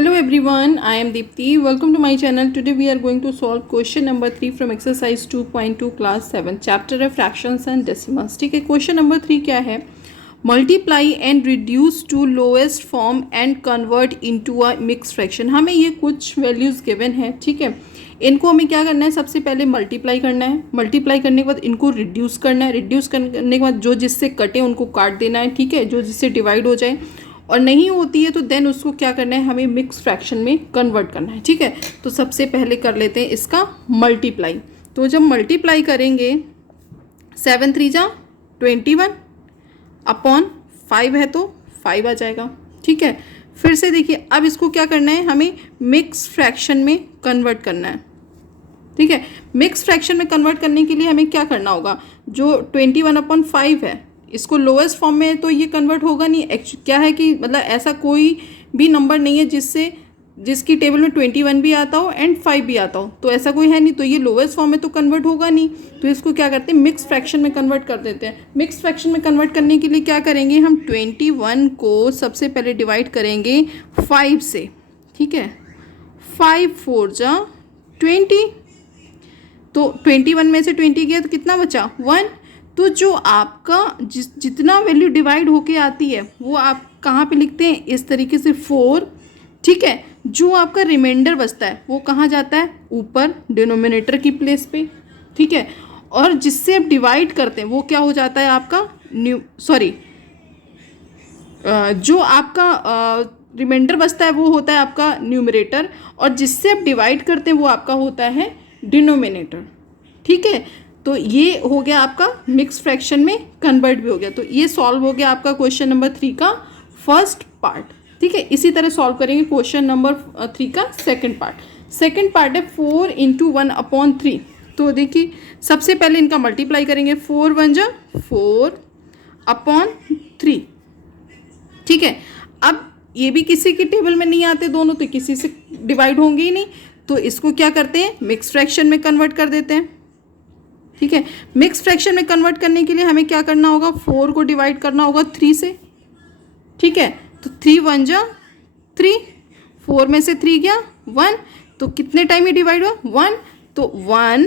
Hello everyone, I am Deepti. Welcome to my channel. Today we are going to solve question number 3 from exercise 2.2 class 7 chapter है fractions and decimals. ठीक है, question number 3 क्या है? Multiply and reduce to lowest form and convert into a mix fraction. हमें ये कुछ values given है. ठीक है, इनको हमें क्या करना है? सबसे पहले मल्टीप्लाई करना है. मल्टीप्लाई करने के बाद इनको रिड्यूस करना है. रिड्यूस करने के बाद जो जिससे कटे उनको काट देना है. ठीक है, जो जिससे डिवाइड हो जाए और नहीं होती है तो देन उसको क्या करना है? हमें मिक्स फ्रैक्शन में कन्वर्ट करना है. ठीक है, तो सबसे पहले कर लेते हैं इसका मल्टीप्लाई. तो जब मल्टीप्लाई करेंगे 7 3 जा 21 अपॉन 5 है तो 5 आ जाएगा. ठीक है, फिर से देखिए अब इसको क्या करना है? हमें मिक्स फ्रैक्शन में कन्वर्ट करना है. ठीक है, मिक्स फ्रैक्शन में कन्वर्ट करने के लिए हमें क्या करना होगा? जो 21 अपॉन 5 है इसको लोएस्ट फॉर्म में तो ये कन्वर्ट होगा नहीं. क्या है कि मतलब ऐसा कोई भी नंबर नहीं है जिसकी टेबल में 21 भी आता हो एंड 5 भी आता हो, तो ऐसा कोई है नहीं. तो ये लोएस्ट फॉर्म में तो कन्वर्ट होगा नहीं. तो इसको क्या करते हैं? मिक्स फ्रैक्शन में कन्वर्ट कर देते हैं. मिक्स फ्रैक्शन में कन्वर्ट करने के लिए क्या करेंगे? हम 21 को सबसे पहले डिवाइड करेंगे 5 से. ठीक है, 5 4 जा 20. तो 21 में से 20 गया तो कितना बचा? 1. तो जो आपका जितना वैल्यू डिवाइड होके आती है वो आप कहाँ पे लिखते हैं? इस तरीके से 4. ठीक है, जो आपका रिमाइंडर बचता है वो कहाँ जाता है? ऊपर डिनोमिनेटर की प्लेस पे. ठीक है, और जिससे आप डिवाइड करते हैं वो क्या हो जाता है? आपका जो आपका रिमाइंडर बचता है वो होता है आपका न्यूमरेटर, और जिससे आप डिवाइड करते हैं वो आपका होता है डिनोमिनेटर. ठीक है, तो ये हो गया आपका मिक्स फ्रैक्शन में कन्वर्ट भी हो गया. तो ये सॉल्व हो गया आपका क्वेश्चन नंबर 3 का फर्स्ट पार्ट. ठीक है, इसी तरह सॉल्व करेंगे क्वेश्चन नंबर 3 का सेकंड पार्ट. सेकंड पार्ट है 4 × 1 अपॉन 3. तो देखिए सबसे पहले इनका मल्टीप्लाई करेंगे. 4 1 जा 4 अपॉन 3. ठीक है, अब ये भी किसी की टेबल में नहीं आते दोनों, तो किसी से डिवाइड होंगे ही नहीं. तो इसको क्या करते हैं? मिक्स फ्रैक्शन में कन्वर्ट कर देते हैं. ठीक है, मिक्स फ्रैक्शन में कन्वर्ट करने के लिए हमें क्या करना होगा? 4 को डिवाइड करना होगा 3 से. ठीक है, तो 3 1 जा 3. 4 में से 3 गया 1. तो कितने टाइम में डिवाइड हुआ? 1. तो 1.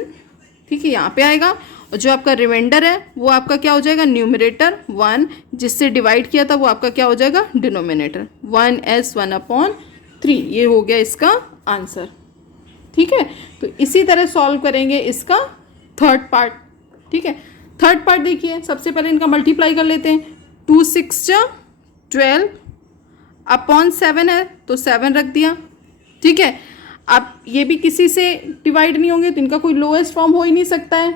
ठीक है, यहाँ पे आएगा. और जो आपका रिमाइंडर है वो आपका क्या हो जाएगा? न्यूमरेटर 1. जिससे डिवाइड किया था वो आपका क्या हो जाएगा? Denominator 1s 1/3. ये हो गया इसका आंसर. ठीक है, तो इसी तरह सॉल्व करेंगे इसका थर्ड पार्ट. ठीक है, थर्ड पार्ट देखिए सबसे पहले इनका मल्टीप्लाई कर लेते हैं. 2 6 जा 12 अपॉन 7 है तो 7 रख दिया. ठीक है, अब ये भी किसी से डिवाइड नहीं होंगे तो इनका कोई लोएस्ट फॉर्म हो ही नहीं सकता है.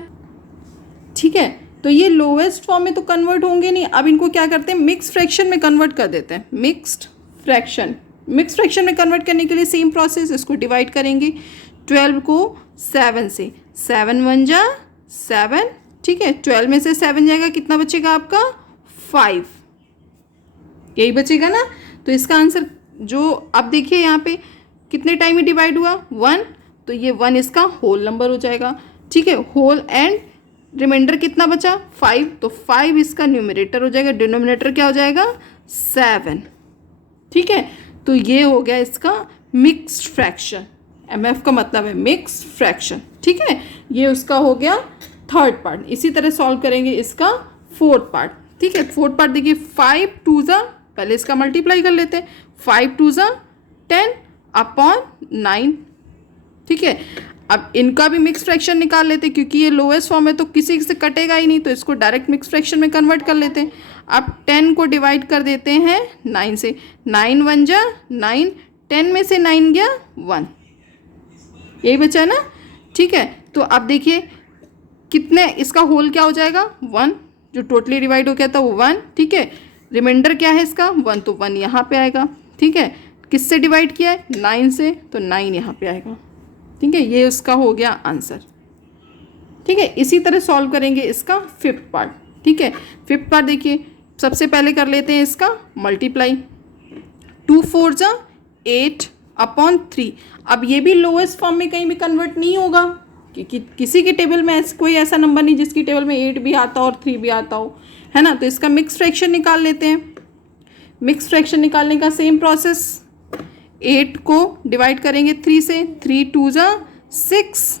ठीक है, तो ये लोएस्ट फॉर्म में तो कन्वर्ट होंगे नहीं. अब इनको क्या करते हैं? मिक्स फ्रैक्शन में कन्वर्ट कर देते हैं. मिक्स फ्रैक्शन में कन्वर्ट करने के लिए सेम प्रोसेस. इसको डिवाइड करेंगे 12 को 7 से. 7 1 जा 7. ठीक है, 12 में से 7 जाएगा, कितना बचेगा आपका? 5. यही बचेगा ना. तो इसका आंसर जो अब देखिए यहाँ पे कितने टाइम में डिवाइड हुआ? 1. तो ये 1 इसका होल नंबर हो जाएगा. ठीक है, होल एंड रिमाइंडर कितना बचा? 5. तो 5 इसका न्यूमरेटर हो जाएगा. डिनोमिनेटर क्या हो जाएगा? 7. ठीक है, तो ये हो गया इसका मिक्स्ड फ्रैक्शन. MF का मतलब है मिक्स फ्रैक्शन. ठीक है, ये उसका हो गया थर्ड पार्ट. इसी तरह सॉल्व करेंगे इसका फोर्थ पार्ट. ठीक है, फोर्थ पार्ट देखिए 5 2 जा, पहले इसका मल्टीप्लाई कर लेते हैं. 5 2 जा 10 अपॉन 9. ठीक है, अब इनका भी मिक्स फ्रैक्शन निकाल लेते हैं क्योंकि ये लोएस्ट फॉर्म है तो किसी से कटेगा ही नहीं, तो इसको डायरेक्ट मिक्स फ्रैक्शन में कन्वर्ट कर लेते हैं. अब 10 को डिवाइड कर देते हैं 9 से. 9 1 जा 9. 10 में से 9 गया 1. यही बचा ना. ठीक है, तो अब देखिए कितने इसका होल क्या हो जाएगा? 1. जो टोटली डिवाइड हो गया था वो 1. ठीक है, रिमाइंडर क्या है इसका? 1. तो 1 यहाँ पे आएगा. ठीक है, किससे डिवाइड किया है? 9 से, तो 9 यहाँ पे आएगा. ठीक है, ये उसका हो गया आंसर. ठीक है, इसी तरह सॉल्व करेंगे इसका फिफ्थ पार्ट. ठीक है, फिफ्थ पार्ट देखिए सबसे पहले कर लेते हैं इसका मल्टीप्लाई. 2 4 जा 8 अपॉन 3. अब ये भी लोएस्ट फॉर्म में कहीं भी कन्वर्ट नहीं होगा क्योंकि किसी की टेबल में कोई ऐसा नंबर नहीं जिसकी टेबल में 8 भी आता हो और 3 भी आता हो, है ना. तो इसका मिक्स फ्रैक्शन निकाल लेते हैं. मिक्स फ्रैक्शन निकालने का सेम प्रोसेस. 8 को डिवाइड करेंगे 3 से, 3 2 जा 6,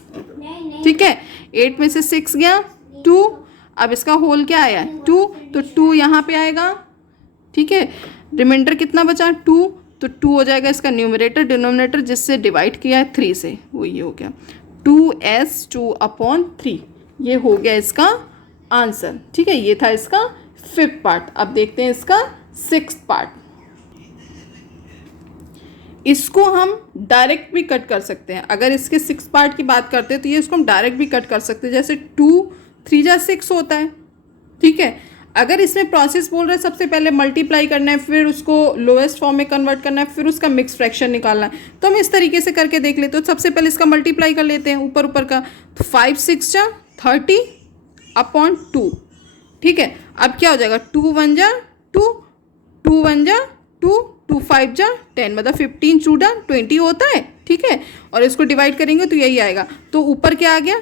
ठीक है, 8 में से 6 गया 2, अब इसका होल क्या आया 2, तो 2 यहाँ पे आएगा, ठीक है, रिमाइंडर कितना बचा 2, तो 2 हो जाएगा इसका न्यूमरेटर, डिनोमिनेटर जिससे डिवाइड किया है 3 से, वो ये हो गया 2s2/3, ये हो गया इसका आंसर, ठीक है। ये था इसका 5th पार्ट। अब देखते हैं इसका 6th पार्ट। इसको हम डायरेक्ट भी कट कर सकते हैं। अगर इसके 6th पार्ट की बात करते हैं तो ये इसको हम डायरेक्ट भी कट कर सकते हैं, जैसे 2 3 जा 6 होता है, ठीक है। अगर इसमें प्रोसेस बोल रहे हैं सबसे पहले मल्टीप्लाई करना है, फिर उसको लोएस्ट फॉर्म में कन्वर्ट करना है, फिर उसका मिक्स फ्रैक्शन निकालना है, तो हम इस तरीके से करके देख लेते हैं। तो सबसे पहले इसका मल्टीप्लाई कर लेते हैं ऊपर ऊपर का, तो 5 6 जा 30/2, ठीक है। अब क्या हो जाएगा 2 1 जा 2, 2 1 जा 2, 2 5 जा 10, मतलब 15 चूड़ा 20 होता है, ठीक है। और इसको डिवाइड करेंगे तो यही आएगा, तो ऊपर क्या आ गया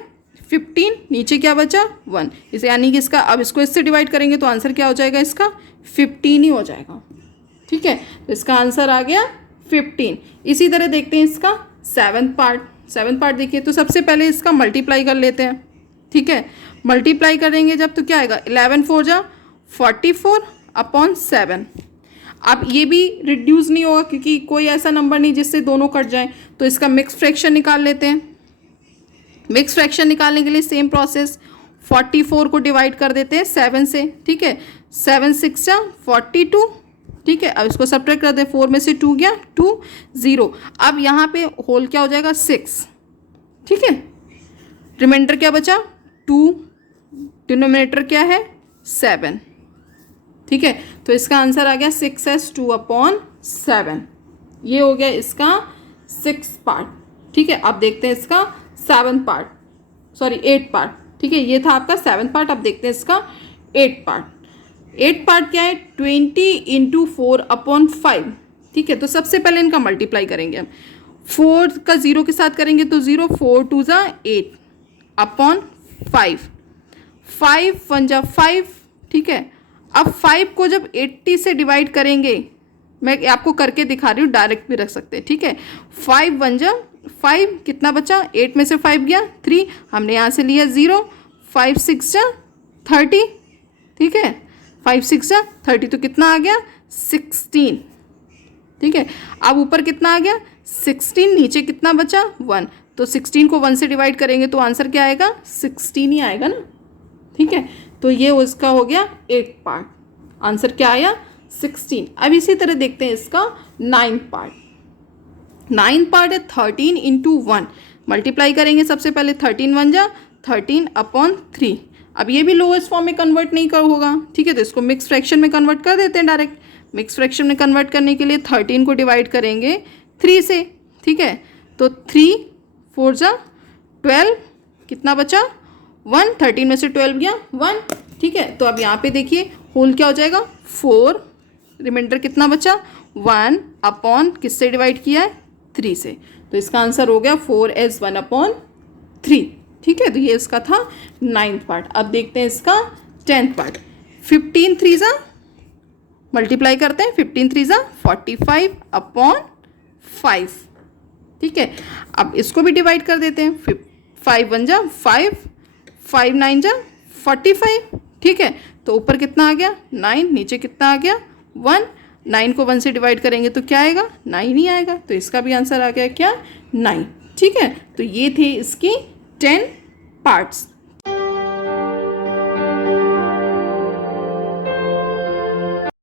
15, नीचे क्या बचा 1, इसे यानी कि इसका, अब इसको इससे डिवाइड करेंगे तो आंसर क्या हो जाएगा इसका 15 ही हो जाएगा, ठीक है। तो इसका आंसर आ गया 15। इसी तरह देखते हैं इसका 7th पार्ट। 7th पार्ट देखिए, तो सबसे पहले इसका मल्टीप्लाई कर लेते हैं, ठीक है। मल्टीप्लाई करेंगे जब तो क्या आएगा 11 4 जा 44/7। अब ये भी रिड्यूस नहीं होगा क्योंकि कोई ऐसा नंबर नहीं जिससे दोनों कट जाएं, तो इसका मिक्स फ्रैक्शन निकाल लेते हैं। मिक्स फ्रैक्शन निकालने के लिए सेम प्रोसेस, 44 को डिवाइड कर देते हैं 7 से, ठीक है, 7 6 जा 42, ठीक है। अब इसको सब्ट्रैक्ट कर दें, 4 में से 2 गया 2 0, अब यहाँ पे होल क्या हो जाएगा 6, ठीक है। रिमाइंडर क्या बचा 2, डिनोमिनेटर क्या है 7, ठीक है। तो इसका आंसर आ गया 6s2/7, ये हो गया इसका 6th पार्ट, ठीक है। अब देखते हैं इसका 7th part, sorry 8th part, ठीक है। ये था आपका 7th पार्ट। अब देखते हैं इसका 8th पार्ट। 8th पार्ट क्या है 20 × 4/5, ठीक है। तो सबसे पहले इनका मल्टीप्लाई करेंगे हम, 4 का 0 के साथ करेंगे तो 0, 4 2 जा 8/5, 5 1 जा 5, ठीक है। अब 5 को जब 80 से डिवाइड करेंगे, मैं आपको करके दिखा रही हूँ, डायरेक्ट भी रख सकते हैं, ठीक है। 5 1 जा 5, कितना बचा 8 में से 5 गया 3, हमने यहाँ से लिया 0, 5 6 जा 30, ठीक है, 5 6 जा 30, तो कितना आ गया 16, ठीक है। अब ऊपर कितना आ गया 16, नीचे कितना बचा 1, तो 16 को 1 से डिवाइड करेंगे तो आंसर क्या आएगा 16 ही आएगा ना, ठीक है। तो ये उसका हो गया 8th पार्ट, आंसर क्या आया 16। अब इसी तरह देखते हैं इसका 9th पार्ट। 9th पार्ट है 13 × 1, मल्टीप्लाई करेंगे सबसे पहले 13 1 जा 13/3। अब ये भी लोएस्ट फॉर्म में कन्वर्ट नहीं कर होगा, ठीक है, तो इसको मिक्स फ्रैक्शन में कन्वर्ट कर देते हैं डायरेक्ट। मिक्स फ्रैक्शन में कन्वर्ट करने के लिए 13 को डिवाइड करेंगे 3 से, ठीक है, तो 3 4 जा 12, कितना बचा 1, 13 में से 12 गया 1, ठीक है। तो अब यहाँ पे देखिए होल क्या हो जाएगा 4, रिमाइंडर कितना बचा 1/, किससे डिवाइड किया है 3 से, तो इसका आंसर हो गया 4s1/3, ठीक है। तो ये इसका था 9th पार्ट। अब देखते हैं इसका 10th पार्ट। 15 3 जा, मल्टीप्लाई करते हैं, 15 3 जा 45/5, ठीक है। अब इसको भी डिवाइड कर देते हैं, 5 1 जा 5, 5 9 जा 45, ठीक है। तो ऊपर कितना आ गया 9, नीचे कितना आ गया 1, 9 को 1 से डिवाइड करेंगे तो क्या आएगा 9 ही आएगा, तो इसका भी आंसर आ गया क्या 9, ठीक है। तो ये थे इसकी 10 पार्ट्स।